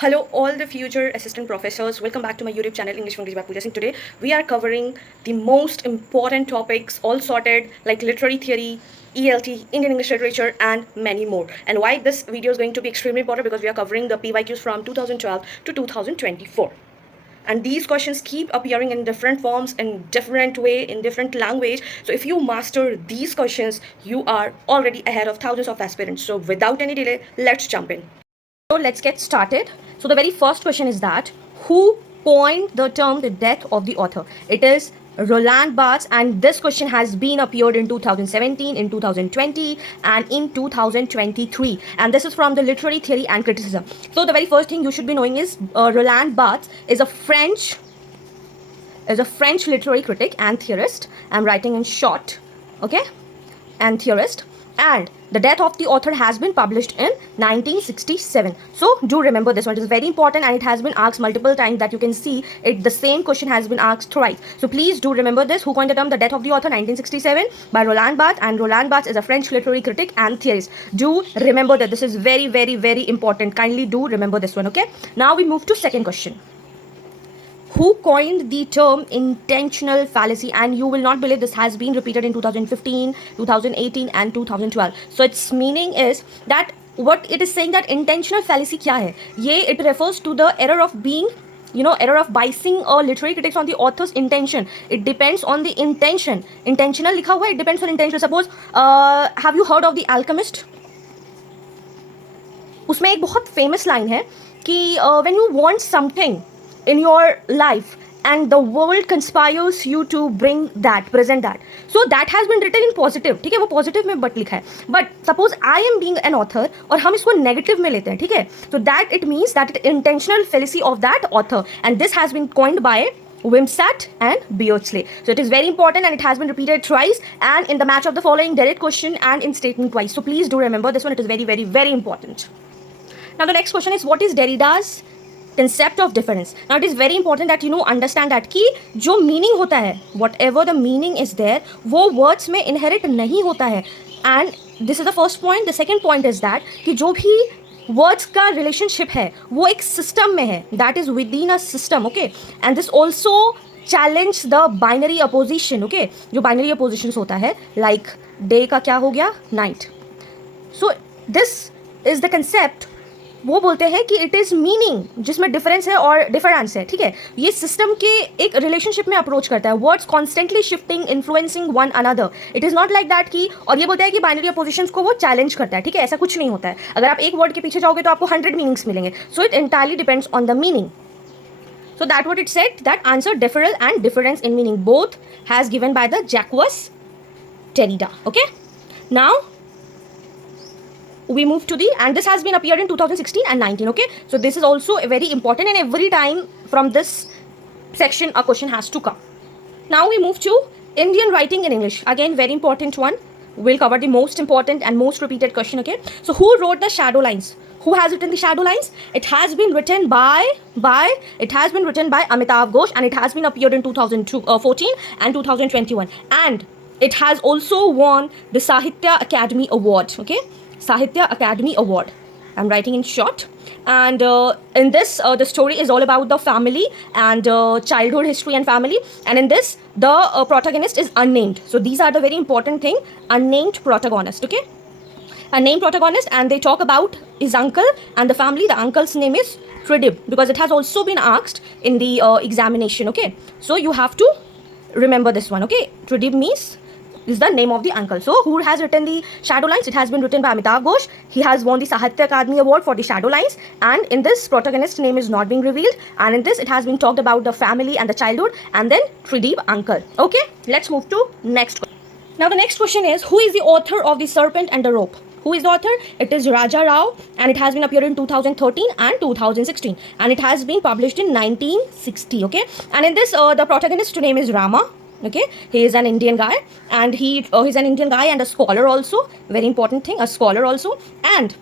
Hello, all the future assistant professors. Welcome back to my YouTube channel, English English by Pooja Singh. Today, we are covering the most important topics, all sorted, like literary theory, ELT, Indian English literature, and many more. And why this video is going to be extremely important, because we are covering the PYQs from 2012 to 2024. And these questions keep appearing in different forms, in different way, in different language. So if you master these questions, you are already ahead of thousands of aspirants. So without any delay, let's jump in. So let's get started. So the very first question is that who coined the term the death of the author? It is Roland Barthes, and this question has been appeared in 2017, in 2020, and in 2023. And this is from the Literary Theory and Criticism. So the very first thing you should be knowing is Roland Barthes is a French literary critic and theorist. I'm writing in short, okay, and theorist. And the death of the author has been published in 1967. So do remember this one. It is very important, and it has been asked multiple times. That you can see it, the same question has been asked twice. So please do remember this. Who coined the term the death of the author? 1967, by Roland Barthes. And Roland Barthes is a French literary critic and theorist. Do remember that. This is very, very, very important. Kindly do remember this one, okay? Now we move to second question. Who coined the term intentional fallacy? And you will not believe this has been repeated in 2015, 2018, and 2012. So its meaning is that what it is saying, that intentional fallacy kya hai? It refers to the error of being, error of biasing a literary critics on the author's intention. It depends on the intention. Intentional likha hua, it depends on intention. Suppose, have you heard of The Alchemist? उसमें एक बहुत famous line है कि when you want something in your life and the world conspires you to present that, so that has been written in positive, ठीक है, वो positive में but लिखा है. But suppose I am being an author और हम इसको negative में लेते हैं, ठीक है, so that it means that it intentional fallacy of that author, and this has been coined by Wimsatt and Beardsley. So it is very important, and it has been repeated twice, and in the match of the following, direct question and in statement twice. So please do remember this one. It is very, very, very important. Now the next question is, what is Derrida's concept of difference? Now it is very important that understand that कि जो meaning होता है, whatever the meaning is there, वो words में inherit नहीं होता है. And this is the first point. The second point is that कि जो भी words का relationship है, वो एक system में है, that is within a system, okay? And this also challenge the binary opposition, okay? जो binary oppositions होता है, like day का क्या हो गया, night. So this is the concept. वो बोलते हैं कि इट इज़ मीनिंग जिसमें डिफरेंस है और डिफरेंस है, ठीक है. ये सिस्टम के एक रिलेशनशिप में अप्रोच करता है. Words constantly shifting, influencing one another. It is not like that कि, और ये बोलता है कि बाइनरी अपोजिशंस को वो चैलेंज करता है, ठीक है. ऐसा कुछ नहीं होता है. अगर आप एक वर्ड के पीछे जाओगे तो आपको 100 मीनिंग्स मिलेंगे. So it entirely depends on the meaning. So that what it said, that answer difference and difference in meaning both has given by the Jacques Derrida, okay. Now we move to the, and this has been appeared in 2016 and 19, okay. So this is also very important, and every time from this section a question has to come. Now we move to Indian writing in English. Again, very important one. We'll cover the most important and most repeated question, okay. So who wrote the shadow lines? Who has written the shadow lines? It has been written by Amitav Ghosh, and it has been appeared in 2014 and 2021, and it has also won the Sahitya Academy Award, okay. Sahitya Academy Award. I'm writing in short. And in this, the story is all about the family and childhood history and family. And in this, the protagonist is unnamed. So these are the very important thing. Unnamed protagonist, okay? Unnamed protagonist, and they talk about his uncle and the family. The uncle's name is Tridib, because it has also been asked in the examination, okay? So you have to remember this one, okay? Tridib means, is the name of the uncle. So who has written the shadow lines? It has been written by Amitav Ghosh. He has won the Sahitya Academy Award for the shadow lines, and in this, protagonist's name is not being revealed, and in this it has been talked about the family and the childhood, and then Tridib, uncle, okay. Let's move to next question. Now the next question is, who is the author of The Serpent and the Rope? Who is the author? It is Raja Rao, and it has been appeared in 2013 and 2016, and it has been published in 1960, okay. And in this, the protagonist's name is Rama. Okay, he is an Indian guy, and he's an Indian guy and a scholar also. Very important thing, a scholar also. And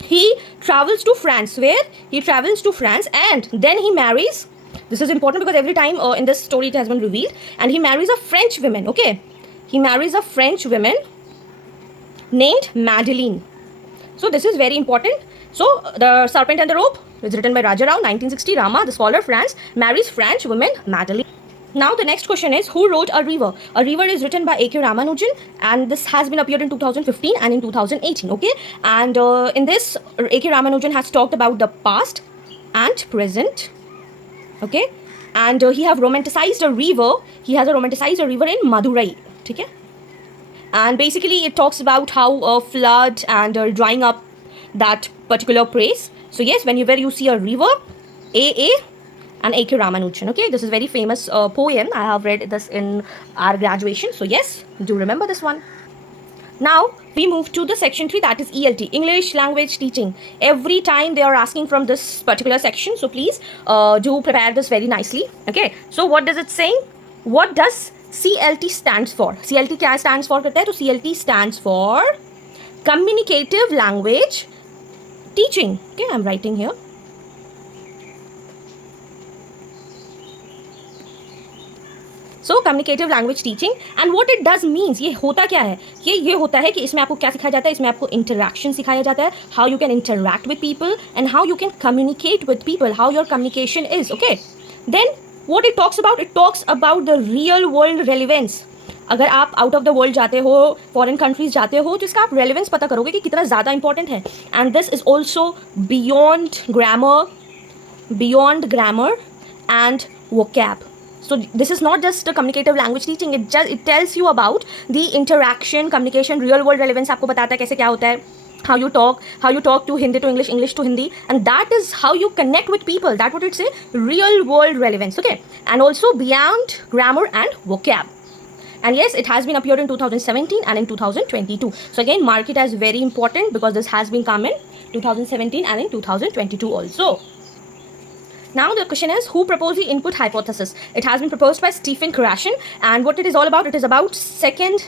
he travels to France. Where he travels to France, and then he marries. This is important because every time in this story it has been revealed. And he marries a French woman. Okay, he marries a French woman named Madeline. So this is very important. So the Serpent and the Rope, It's written by Raja Rao, 1960. Rama, the scholar, France, marries French woman Madeline. Now the next question is, who wrote A River? A River is written by A.K. Ramanujan, and this has been appeared in 2015 and in 2018. Okay, and in this, A.K. Ramanujan has talked about the past and present. Okay, and he have romanticized a river. He has romanticized a river in Madurai. Okay, and basically it talks about how a flood and drying up that particular place. So yes, whenever you see a river, A and A.K. Ramanujan. Okay, this is very famous poem. I have read this in our graduation. So yes, do remember this one. Now we move to the section 3, that is ELT, English Language Teaching. Every time they are asking from this particular section, so please do prepare this very nicely. Okay, so what does it say? What does CLT stands for? CLT क्या stands for करते हैं? तो CLT stands for Communicative Language Teaching. Okay, I'm writing here. So communicative language teaching and what it does means, ये होता क्या है? ये होता है कि इसमें आपको क्या सिखाया जाता है? इसमें आपको इंटरैक्शन सिखाया जाता है, how you can interact with people and how you can communicate with people, how your communication is. Okay, then what it talks about? It talks about the real world relevance. अगर आप out of the world जाते हो, foreign countries जाते हो, तो इसका आप relevance पता करोगे कि कितना ज़्यादा इंपॉर्टेंट है. And this is also beyond grammar and vocab. So this is not just a communicative language teaching. It tells you about the interaction, communication, real world relevance. आपको बताता है कैसे क्या होता है. How you talk to Hindi to English, English to Hindi, and that is how you connect with people. That's what it say, real world relevance. Okay, and also beyond grammar and vocab. And yes, it has been appeared in 2017 and in 2022. So again, mark it as very important because this has been come in 2017 and in 2022 also. Now the question is, who proposed the input hypothesis? It has been proposed by Stephen Krashen, and what it is all about? It is about second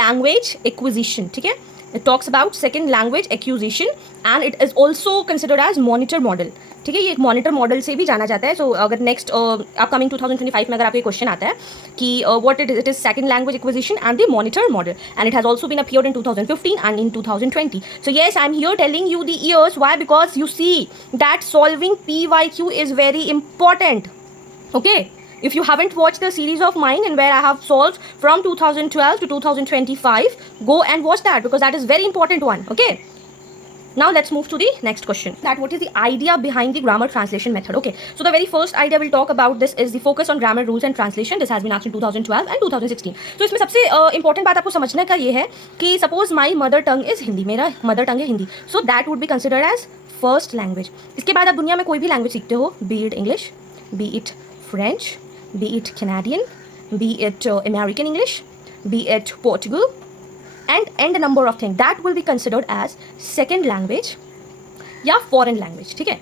language acquisition. ठीक है? It talks about second language acquisition, and it is also considered as monitor model. ठीक है, ये एक monitor model से भी जाना जाता है. सो अगर नेक्स्ट अपकमिंग 2025 में अगर आपको क्वेश्चन आता है कि what it is second language acquisition and the monitor model, and it has also been appeared in 2015 and in 2020. So yes, I am here telling you the years. Why? Because you see that solving PYQ is very important. Okay, if you haven't watched the series of mine in where I have solved from 2012 to 2025, go and watch that because that is very important one. Okay, now let's move to the next question, that what is the idea behind the grammar translation method. Okay, so the very first idea we'll talk about this is the focus on grammar rules and translation. This has been asked in 2012 and 2016. So इसमें सबसे important बात आपको समझने का ये है कि suppose my mother tongue is Hindi, मेरा mother tongue है Hindi, so that would be considered as first language. इसके बाद आप दुनिया में कोई भी language सीखते हो, be it English, be it French, be it Canadian, be it American English, be it Portugal, and a number of things that will be considered as second language या foreign language. ठीक है?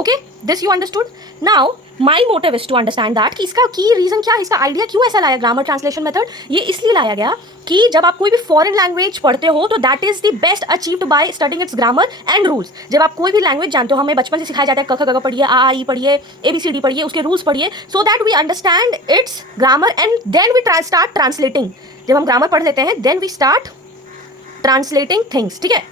Okay, this you understood. Now my motive is to understand that कि इसका की reason क्या है, इसका idea क्यों ऐसा लाया ग्रामर ट्रांसलेशन मेथड. ये इसलिए लाया गया कि जब आप कोई भी फॉरेन लैंग्वेज पढ़ते हो तो that is the best achieved by studying it's grammar and rules. जब आप कोई भी लैंग्वेज जानते हो, हमें बचपन से सिखाया जाता है क ख ग घ पढ़िए, आ ई पढ़िए, ABCD पढ़िए, उसके रूल्स पढ़िए, so that we understand its grammar and then we start translating. जब हम ग्रामर पढ़ लेते हैं then we start translating things. ठीक है,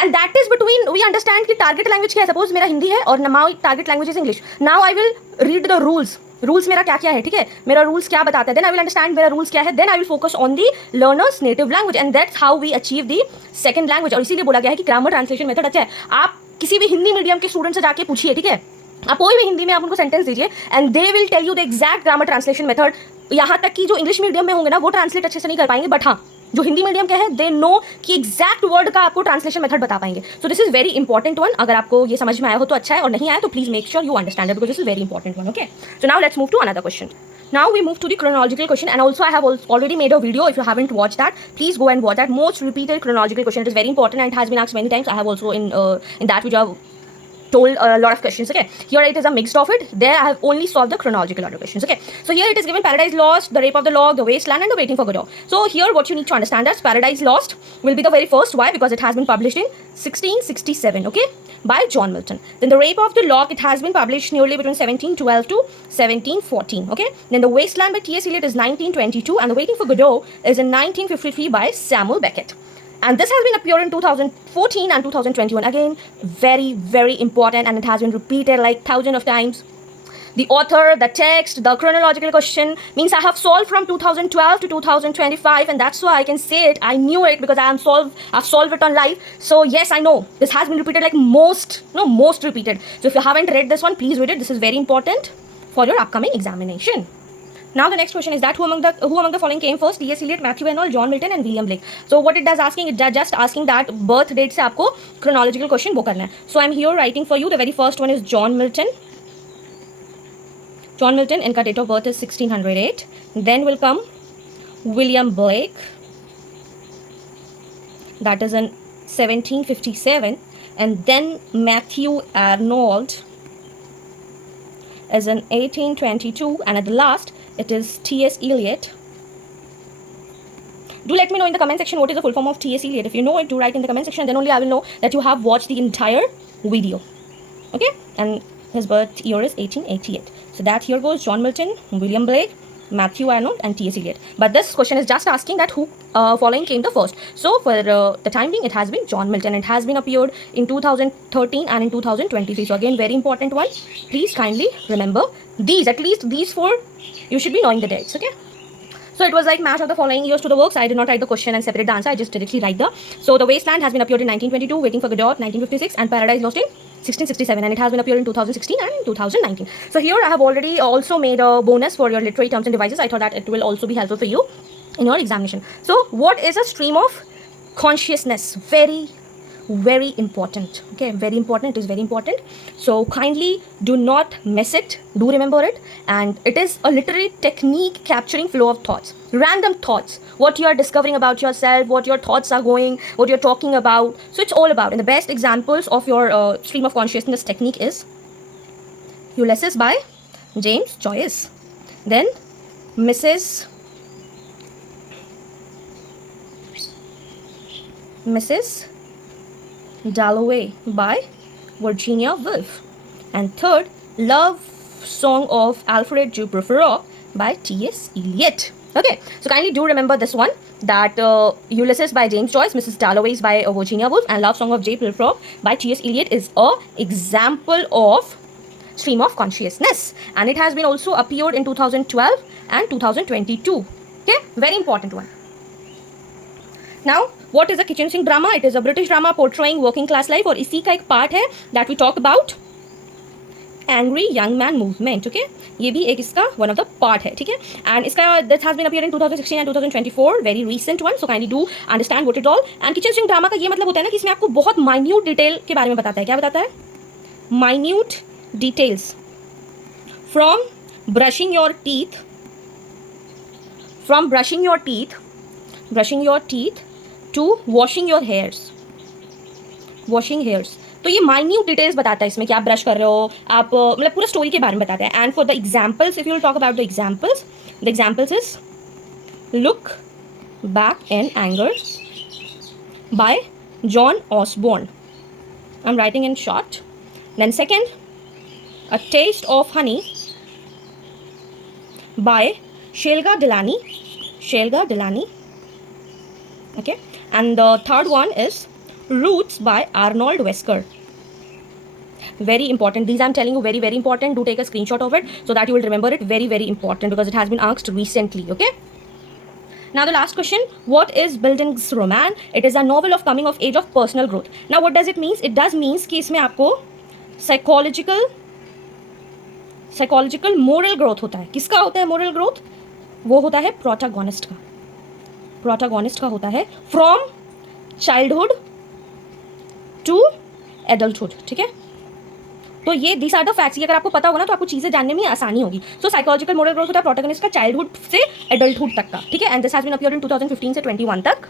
and that is between we understand कि टारगेट लैंग्वेज क्या है. सपोज मेरा हिंदी है और now target language is English. Now I will read the rules मेरा क्या क्या है. ठीक है, मेरा रूल्स क्या बताता है, देन आई विल अंडरस्टैंड मेरा रूल्स क्या है, then I will focus on the learners native language, and that's how we achieve the second language. और इसीलिए बोला गया है कि ग्रामर ट्रांसलेशन मेथड अच्छा है. आप किसी भी हिंदी मीडियम के स्टूडेंट से जाके पूछिए, ठीक है, आप कोई भी हिंदी में आप उनको सेंटेंस दीजिए and they will tell you the exact grammar translation method. यहाँ तक कि जो इंग्लिश मीडियम में होंगे ना वो ट्रांसलेट अच्छे से नहीं कर पाएंगे, बट हाँ जो हिंदी मीडियम के हैं दे नो कि एग्जैक्ट वर्ड का आपको ट्रांसलेशन मेथड बता पाएंगे. So this is very important one. अगर आपको ये समझ में आया हो तो अच्छा है, और नहीं आया तो please make sure you understand it because this is very important one. Okay, so now let's move to another question. Now we move to the chronological question, and also I have already made a video. If you haven't watched that, please go and watch that. Most repeated chronological question. It is very important and it has been asked many times. I have also in that video told a lot of questions. Okay, here it is a mixed of it. There I have only solved the chronological order questions. Okay, so here it is given Paradise Lost, The Rape of the Lock, The Wasteland, and The Waiting for Godot. So here what you need to understand is Paradise Lost will be the very first. Why? Because it has been published in 1667. Okay, by John Milton. Then The Rape of the Lock, it has been published nearly between 1712 to 1714. Okay, then The Wasteland by T.S. Eliot is 1922, and The Waiting for Godot is in 1953 by Samuel Beckett. And this has been appeared in 2014 and 2021. Again, very, very important, and it has been repeated like thousands of times. The author, the text, the chronological question means I have solved from 2012 to 2025, and that's why I can say it. I knew it because I've solved it on live. So yes, I know this has been repeated like most repeated. So if you haven't read this one, please read it. This is very important for your upcoming examination. Now the next question is that who among the following came first? T.S. Eliot, Matthew Arnold, John Milton and William Blake. So what it does asking, it just asking that birth date से आपको chronological question वो करना है. So I'm here writing for you. The very first one is John Milton. John Milton, इनका date of birth is 1608. Then will come William Blake. That is in 1757. And then Matthew Arnold is in 1822. And at the last, it is T.S. Eliot. Do let me know in the comment section what is the full form of T.S. Eliot. If you know it, do write in the comment section. Then only I will know that you have watched the entire video. Okay? And his birth year is 1888. So that here goes John Milton, William Blake, Matthew Arnold and T.S. Eliot. But this question is just asking that who following came the first. So for the time being, it has been John Milton. It has been appeared in 2013 and in 2023. So again, very important one. Please kindly remember these, at least these four, you should be knowing the dates, okay? So it was like match of the following years to the works. I did not write the question and separate the answer. I just directly write the. So the Wasteland has been appeared in 1922, Waiting for Godot 1956 and Paradise Lost in 1667, and it has been appeared in 2016 and in 2019. So here I have already also made a bonus for your literary terms and devices. I thought that it will also be helpful for you in your examination. So what is a stream of consciousness? Very important. Okay, very important. It is very important. So kindly do not miss it. Do remember it. And it is a literary technique capturing flow of thoughts, random thoughts, what you are discovering about yourself, what your thoughts are going, what you're talking about. So it's all about. And the best examples of your stream of consciousness technique is Ulysses by James Joyce. Then Mrs. Dalloway by Virginia Woolf. And third, Love Song of Alfred J. Prufrock by T.S. Eliot. Okay, so kindly do remember this one, that Ulysses by James Joyce, Mrs. Dalloway by Virginia Woolf and Love Song of J. Prufrock by T.S. Eliot is a example of stream of consciousness, and it has been also appeared in 2012 and 2022. Okay, very important one. Now, what is a kitchen sink drama? It is a British drama portraying working class life, और इसी का एक part है that we talk about angry young man movement. Okay, ये भी एक इसका one of the part है, ठीक है? And इसका that has been appeared in 2016 and 2024, very recent one. So kindly do understand what it all. And kitchen sink drama का ये मतलब होता है ना कि इसमें आपको बहुत minute detail के बारे में बताता है. क्या बताता है? Minute details from brushing your teeth to washing your hairs. तो ये माइन्यूट डिटेल्स बताता है इसमें कि आप ब्रश कर रहे हो, आप मतलब पूरा स्टोरी के बारे में बताता है. And for the examples, if you will talk about the examples is Look Back in Anger by John Osborne. I am writing in short. Then second, a Taste of Honey by Shelagh Delaney. Okay, and the third one is Roots by Arnold Wesker. Very important. These I'm telling you, very important. Do take a screenshot of it so that you will remember it. Very important because it has been asked recently. Okay, now the last question, what is Bildung's Roman? It is a novel of coming of age of personal growth. Now what does it means? It does means कि इसमें आपको psychological moral growth होता है. किसका होता है moral growth? वो होता है protagonist का होता है फ्रॉम चाइल्डहुड टू एडल्टहुड. ठीक है, तो ये दिस आर द फैक्ट्स. अगर आपको पता होगा ना तो आपको चीज़ें जानने में आसानी होगी. सो साइकोलॉजिकल मोरल ग्रोथ होता है प्रोटैगनिस्ट का चाइल्डहुड से एडल्टहुड तक का. ठीक है, and this has been appeared in 2015 से 21 तक.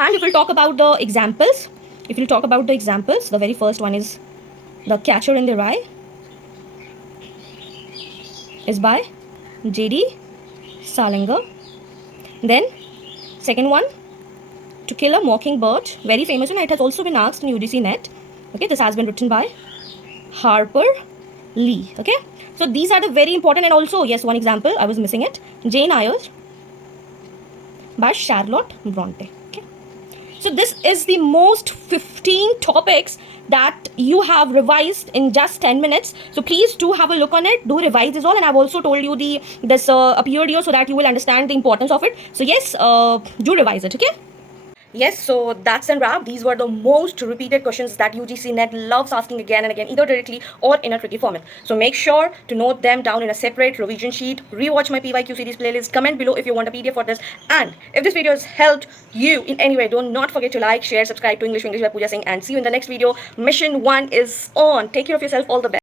And if will talk about the examples, the very first one is the catcher in the rye is by J.D. Salinger. Then second one, To Kill a Mockingbird, very famous one. It has also been asked in UGC Net. Okay, this has been written by Harper Lee. Okay, so these are the very important. And also, yes, one example I was missing it, Jane Eyre by Charlotte Bronte. Okay, So this is the most 15 topics that you have revised in just 10 minutes. So please do have a look on it, do revise this all, and I've also told you this appeared here so that you will understand the importance of it. So yes, do revise it, okay? Yes, so that's a wrap. These were the most repeated questions that UGC NET loves asking again and again, either directly or in a tricky format. So make sure to note them down in a separate revision sheet. Rewatch my PYQ series playlist. Comment below if you want a PDF for this. And if this video has helped you in any way, do not forget to like, share, subscribe to English by Pooja Singh, and see you in the next video. Mission 1 is on. Take care of yourself. All the best.